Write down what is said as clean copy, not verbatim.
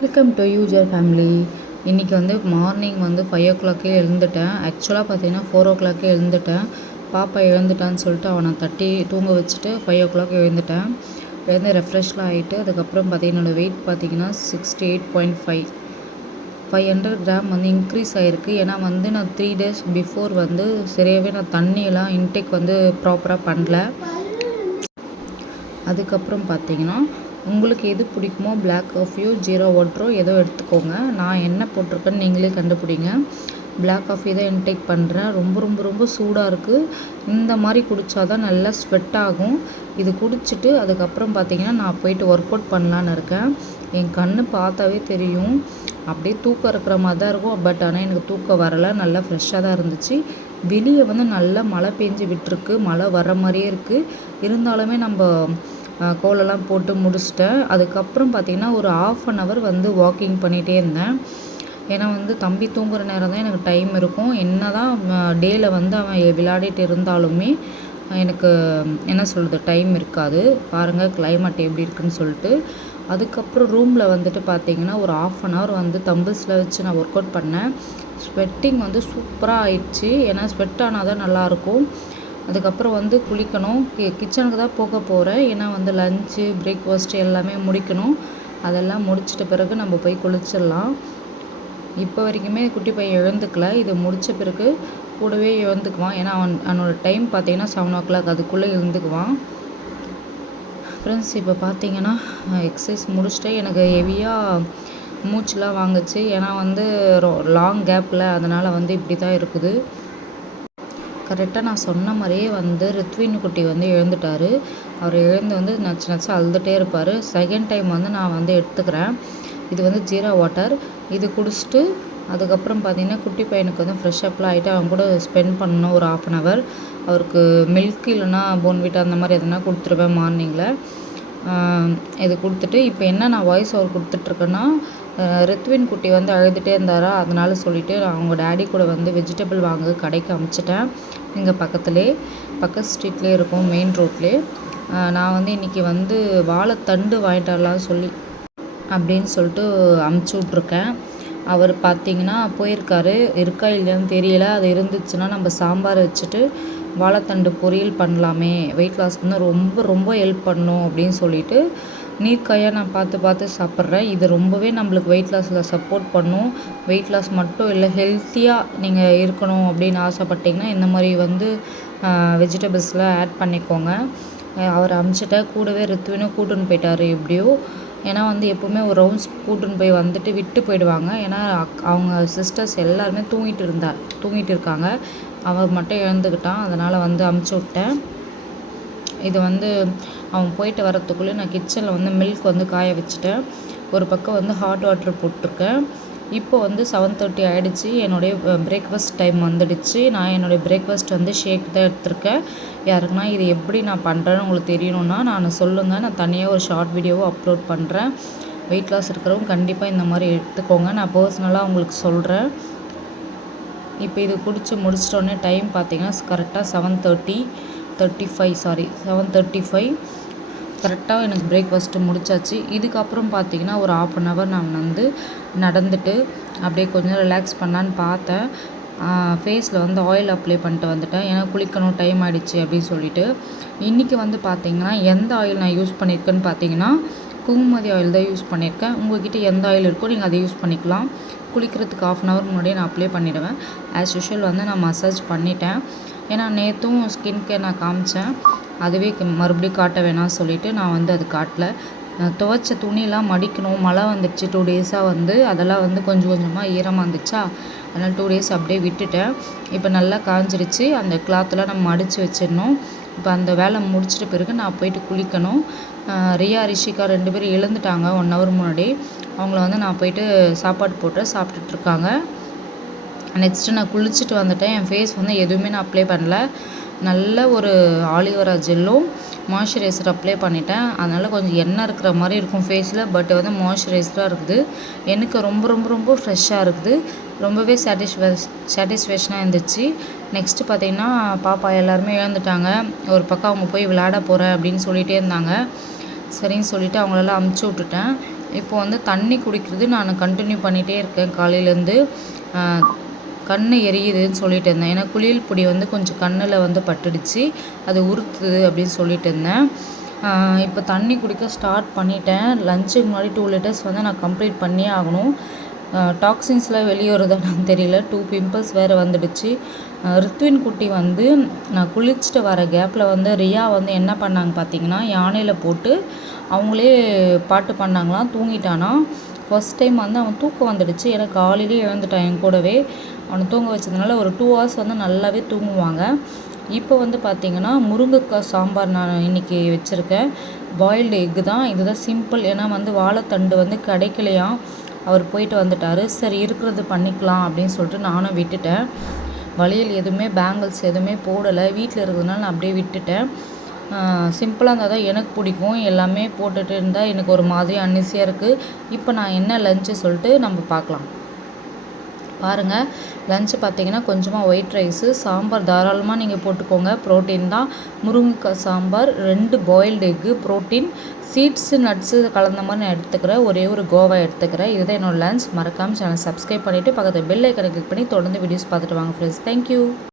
Welcome to user family. இன்றைக்கி வந்து morning வந்து 5 o'clock எழுந்துட்டேன். ஆக்சுவலாக பார்த்தீங்கன்னா 4 o'clock எழுந்துட்டேன். பாப்பா எழுந்துட்டான்னு சொல்லிட்டு அவனை தட்டி தூங்க வச்சுட்டு 5 o'clock எழுந்துட்டேன். எழுந்து ரெஃப்ரெஷ்லாம் ஆகிட்டு அதுக்கப்புறம் பார்த்தீங்கன்னா என்னோடய வெயிட் பார்த்தீங்கன்னா 68.5 500 கிராம் வந்து இன்க்ரீஸ் ஆகிருக்கு. ஏன்னா வந்து நான் 3 days பிஃபோர் வந்து சரியாகவே நான் தண்ணியெல்லாம் இன்டேக் வந்து ப்ராப்பராக பண்ணல. அதுக்கப்புறம் பார்த்தீங்கன்னா உங்களுக்கு எது பிடிக்குமோ பிளாக் காஃபியோ ஜீரோ வாட்டரோ ஏதோ எடுத்துக்கோங்க. நான் என்ன போட்டிருக்கேன்னு நீங்களே கண்டுபிடிங்க. பிளாக் காஃபி தான் இன்டேக் பண்ணுறேன். ரொம்ப ரொம்ப ரொம்ப சூடாக இருக்குது. இந்த மாதிரி குடித்தா தான் நல்லா ஸ்வெட் ஆகும். இது குடிச்சிட்டு அதுக்கப்புறம் பார்த்தீங்கன்னா நான் போயிட்டு ஒர்க் அவுட் பண்ணலான்னு இருக்கேன். என் கண்ணு பார்த்தாவே தெரியும், அப்படியே தூக்கம் இருக்கிற மாதிரி தான் இருக்கும். பட் ஆனால் எனக்கு தூக்கம் வரலை, நல்லா ஃப்ரெஷ்ஷாக தான் இருந்துச்சு. வெளியே வந்து நல்லா மழை பெஞ்சு விட்டுருக்கு, மழை வர்ற மாதிரியே இருக்குது. இருந்தாலுமே நம்ம கோலெல்லாம் போட்டு முடிச்சிட்டேன். அதுக்கப்புறம் பார்த்திங்கன்னா ஒரு 1/2 hour வந்து வாக்கிங் பண்ணிகிட்டே இருந்தேன். ஏன்னா வந்து தம்பி தூங்குகிற நேரம் தான் எனக்கு டைம் இருக்கும். என்ன தான் டேயில் வந்து அவன் விளையாடிட்டு இருந்தாலுமே எனக்கு என்ன சொல்கிறது டைம் இருக்காது. பாருங்கள் கிளைமேட் எப்படி இருக்குதுன்னு சொல்லிட்டு. அதுக்கப்புறம் ரூமில் வந்துட்டு பார்த்திங்கன்னா ஒரு 1/2 hour வந்து தம்பிள்ஸில் வச்சு நான் ஒர்க் அவுட் பண்ணேன். ஸ்வெட்டிங் வந்து சூப்பராக ஆயிடுச்சு. ஏன்னா ஸ்வெட் ஆனால் தான் நல்லாயிருக்கும். அதுக்கப்புறம் வந்து குளிக்கணும். கிச்சனுக்கு தான் போக போகிறேன். ஏன்னா வந்து லஞ்சு பிரேக்ஃபாஸ்ட்டு எல்லாமே முடிக்கணும். அதெல்லாம் முடிச்சிட்ட பிறகு நம்ம போய் குளிச்சிடலாம். இப்போ வரைக்குமே குட்டி பையன் எழுந்துக்கல. இது முடித்த பிறகு கூடவே எழுந்துக்குவான். ஏன்னா அவனோட டைம் பார்த்தீங்கன்னா 7 o'clock, அதுக்குள்ளே எழுந்துக்குவான். ஃப்ரெண்ட்ஸ் இப்போ பார்த்தீங்கன்னா எக்ஸசைஸ் முடிச்சுட்டு எனக்கு ஹெவியாக மூச்செலாம் வாங்குச்சு. ஏன்னா வந்து லாங் கேப்பில், அதனால் வந்து இப்படி தான் இருக்குது. கரெக்டாக நான் சொன்ன மாதிரியே வந்து ரித்வின் குட்டி வந்து எழுந்துட்டார். அவர் எழுந்து வந்து நச்சு நச்சு அழுதுகிட்டே இருப்பார். செகண்ட் டைம் வந்து நான் வந்து எடுத்துக்கிறேன். இது வந்து ஜீரா வாட்டர். இது குடிச்சிட்டு அதுக்கப்புறம் பார்த்திங்கன்னா குட்டி பையனுக்கு வந்து ஃப்ரெஷ் அப்லாம் ஆகிட்டு அவங்க கூட ஸ்பெண்ட் பண்ணணும் ஒரு 1/2 hour. அவருக்கு மில்க் இல்லைன்னா போன்விட்டா அந்த மாதிரி எதனா கொடுத்துருவேன் மார்னிங்கில். இது கொடுத்துட்டு இப்போ என்ன நான் வாய்ஸ் ஓவர் கொடுத்துட்ருக்கேன்னா, ரித்வின் குட்டி வந்து அழுதுகிட்டே இருந்தாரா, அதனால சொல்லிவிட்டு அவங்க டேடி கூட வந்து வெஜிடபிள் வாங்க கடைக்கு அமுச்சிட்டேன். இங்கே பக்கத்து ஸ்ட்ரீட்லேயே இருக்கும், மெயின் ரோட்லேயே. நான் வந்து இன்றைக்கி வந்து வாழைத்தண்டு வாங்கிட்டு வரலாம் அப்படின்னு சொல்லிட்டு அமுச்சு விட்ருக்கேன். அவர் பார்த்திங்கன்னா போயிருக்காரு, இருக்கா இல்லையான்னு தெரியல. அது இருந்துச்சுன்னா நம்ம சாம்பார் வச்சுட்டு வாழைத்தண்டு பொரியல் பண்ணலாமே, வெயிட் லாஸ்க்கு வந்து ரொம்ப ரொம்ப ஹெல்ப் பண்ணும் அப்படின்னு சொல்லிட்டு நீர்க்காயாக நான் பார்த்து சாப்பிட்றேன். இது ரொம்பவே நம்மளுக்கு வெயிட் லாஸில் சப்போர்ட் பண்ணும். வெயிட் லாஸ் மட்டும் இல்லை, ஹெல்த்தியாக நீங்கள் இருக்கணும் அப்படின்னு ஆசைப்பட்டிங்கன்னா இந்த மாதிரி வந்து வெஜிடபிள்ஸ்லாம் ஆட் பண்ணிக்கோங்க. அவர் அமுச்சிட்ட கூடவே ரித்வினும் கூட்டுன்னு போயிட்டார் எப்படியோ. ஏன்னா வந்து எப்போவுமே ஒரு ரவுண்ட்ஸ் கூட்டுன்னு போய் வந்துட்டு விட்டு போயிடுவாங்க. ஏன்னா அவங்க சிஸ்டர்ஸ் எல்லாருமே தூங்கிட்டு இருக்காங்க. அவர் மட்டும் எழுந்துக்கிட்டான். அதனால் வந்து அமுச்சு விட்டேன். இது வந்து அவன் போயிட்டு வரத்துக்குள்ளே நான் கிச்சனில் வந்து மில்க் வந்து காய வச்சுட்டேன். ஒரு பக்கம் வந்து ஹாட் வாட்டர் போட்டிருக்கேன். இப்போ வந்து 7:30 ஆகிடுச்சு. என்னுடைய பிரேக்ஃபாஸ்ட் டைம் வந்துடுச்சு. நான் என்னுடைய பிரேக்ஃபாஸ்ட் வந்து ஷேக் தான் எடுத்திருக்கேன். யாருக்குன்னா இது எப்படி நான் பண்ணுறேன்னு உங்களுக்கு தெரியணுன்னா நான் சொல்லுங்கள். நான் தனியாக ஒரு ஷார்ட் வீடியோவும் அப்லோட் பண்ணுறேன். வெயிட் லாஸ் இருக்கிறவங்க கண்டிப்பாக இந்த மாதிரி எடுத்துக்கோங்க. நான் பர்சனலாக உங்களுக்கு சொல்கிறேன். இப்போ இது குடித்து முடிச்சிட்டோடனே டைம் பார்த்திங்கன்னா கரெக்டாக 7:35 கரெக்டாக எனக்கு பிரேக்ஃபாஸ்ட்டு முடிச்சாச்சு. இதுக்கப்புறம் பார்த்திங்கன்னா ஒரு 1/2 hour நான் வந்து நடந்துட்டு அப்படியே கொஞ்சம் ரிலாக்ஸ் பண்ணலான்னு பார்த்தேன். ஃபேஸில் வந்து ஆயில் அப்ளை பண்ணிட்டு வந்துட்டேன். ஏன்னா குளிக்கணும், டைம் ஆகிடுச்சு அப்படின்னு சொல்லிட்டு. இன்றைக்கி வந்து பார்த்திங்கன்னா எந்த ஆயில் நான் யூஸ் பண்ணியிருக்கேன்னு பார்த்தீங்கன்னா குங்குமதி ஆயில் தான் யூஸ் பண்ணியிருக்கேன். உங்கள்கிட்ட எந்த ஆயில் இருக்கோ நீங்கள் அதை யூஸ் பண்ணிக்கலாம். குளிக்கிறதுக்கு 1/2 hour முன்னாடியே நான் அப்ளை பண்ணிவிடுவேன். ஆஸ் யூஷுவல் வந்து நான் மசாஜ் பண்ணிட்டேன். ஏன்னா நேற்றும் ஸ்கின் கேர் நான் காமிச்சேன், அதுவே மறுபடியும் காட்ட வேணாம்னு சொல்லிவிட்டு நான் வந்து அது காட்டல. துவைச்ச துணியெல்லாம் மடிக்கணும், மழை வந்துடுச்சு 2 days-ஆக வந்து அதெல்லாம் வந்து கொஞ்சம் கொஞ்சமாக ஈரமாக இருந்துச்சா, அதனால் 2 days அப்படியே விட்டுட்டேன். இப்போ நல்லா காஞ்சிடுச்சு. அந்த கிளாத்தெலாம் நம்ம மடித்து வச்சிடணும். இப்போ அந்த வேலை முடிச்சிட்ட பிறகு நான் போயிட்டு குளிக்கணும். ரியா ரிஷிகா 2 பேரும் எழுந்துட்டாங்க 1 hour முன்னாடி. அவங்கள வந்து நான் போயிட்டு சாப்பாடு போட்டு சாப்பிட்டுட்ருக்காங்க. நெக்ஸ்ட்டு நான் குளிச்சுட்டு வந்துட்டேன். என் ஃபேஸ் வந்து எதுவுமே நான் அப்ளை பண்ணல. நல்ல ஒரு ஆலிவேரா ஜெல்லும் மாய்ஸ்சரைசர் அப்ளை பண்ணிட்டேன். அதனால் கொஞ்சம் எண்ணெய் இருக்கிற மாதிரி இருக்கும் ஃபேஸில். பட் வந்து மாய்ஸ்சரைசராக இருக்குது. எனக்கு ரொம்ப ரொம்ப ரொம்ப ஃப்ரெஷ்ஷாக இருக்குது. ரொம்பவே சாட்டிஸ்ஃபேக்ஷனாக இருந்துச்சு. நெக்ஸ்ட்டு பார்த்திங்கன்னா பாப்பா எல்லாருமே எழுந்துட்டாங்க. ஒரு பக்கம் அவங்க போய் விளையாட போகிறேன் அப்படின்னு சொல்லிகிட்டே இருந்தாங்க. சரின்னு சொல்லிவிட்டு அவங்களெல்லாம் அமுச்சு விட்டுட்டேன். இப்போ வந்து தண்ணி குடிக்கிறது நான் கண்டினியூ பண்ணிகிட்டே இருக்கேன் காலையிலேருந்து. கண் எரியுதுன்னு சொல்லிட்டு இருந்தேன். ஏன்னா குளியல் பொடி வந்து கொஞ்சம் கண்ணில் வந்து பட்டுடுச்சு, அது உறுத்துது அப்படின்னு சொல்லிட்டு இருந்தேன். இப்போ தண்ணி குடிக்க ஸ்டார்ட் பண்ணிட்டேன். லஞ்சுக்கு முன்னாடி 2 லிட்டர்ஸ் வந்து நான் கம்ப்ளீட் பண்ணியே ஆகணும். டாக்ஸின்ஸ்லாம் வெளியே வருதான்னு தெரியல. 2 பிம்பிள்ஸ் வேறு வந்துடுச்சு. ரித்வின் குட்டி வந்து நான் குளிச்சுட்டு வர கேப்பில் வந்து ரியா வந்து என்ன பண்ணாங்க பார்த்தீங்கன்னா, யானையில் போட்டு அவங்களே பாட்டு பண்ணாங்களாம். தூங்கிட்டானா. ஃபர்ஸ்ட் டைம் வந்து அவன் தூக்கம் வந்துடுச்சு. ஏன்னா காலையிலேயே எழுந்துட்டான் என் கூடவே. அவனை தூங்க வச்சதுனால ஒரு 2 ஹவர்ஸ் வந்து நல்லாவே தூங்குவாங்க. இப்போ வந்து பார்த்திங்கன்னா முருங்கைக்காய் சாம்பார் நான் இன்றைக்கி வச்சுருக்கேன். பாயில்டு எக்கு தான். இதுதான் சிம்பிள். ஏன்னா வந்து வாழைத்தண்டு வந்து கிடைக்கலையாம், அவர் போயிட்டு வந்துட்டார். சரி இருக்கிறது பண்ணிக்கலாம் அப்படின்னு சொல்லிட்டு நானும் விட்டுட்டேன். வளையல் எதுவுமே பேங்கிள்ஸ் எதுவுமே போடலை. வீட்டில் இருக்கிறதுனால நான் அப்படியே விட்டுட்டேன். சிம்பிளாக இருந்தால் தான் எனக்கு பிடிக்கும். எல்லாமே போட்டுட்டு இருந்தால் எனக்கு ஒரு மாதிரி அன்னிசியாக இருக்குது. இப்போ நான் என்ன லஞ்சு சொல்லிட்டு நம்ம பார்க்கலாம். பாருங்கள், லஞ்சு பார்த்திங்கன்னா கொஞ்சமாக ஒயிட் ரைஸு, சாம்பார் தாராளமாக நீங்கள் போட்டுக்கோங்க, ப்ரோட்டீன் தான். முருங்கைக்காய் sambar, 2 boiled egg protein, seeds nuts கலந்த மாதிரி நான் எடுத்துக்கிறேன். ஒரே ஒரு கோவா எடுத்துக்கிறேன். இதுதான் என்னோடய லஞ்ச். மறக்காமல் சேனல் சப்ஸ்கிரைப் பண்ணிவிட்டு பக்கத்தில் பெல் ஐக்கனை கிளிக் பண்ணி தொடர்ந்து வீடியோஸ் பார்த்துட்டு வாங்க ஃப்ரெண்ட்ஸ். தேங்க்யூ.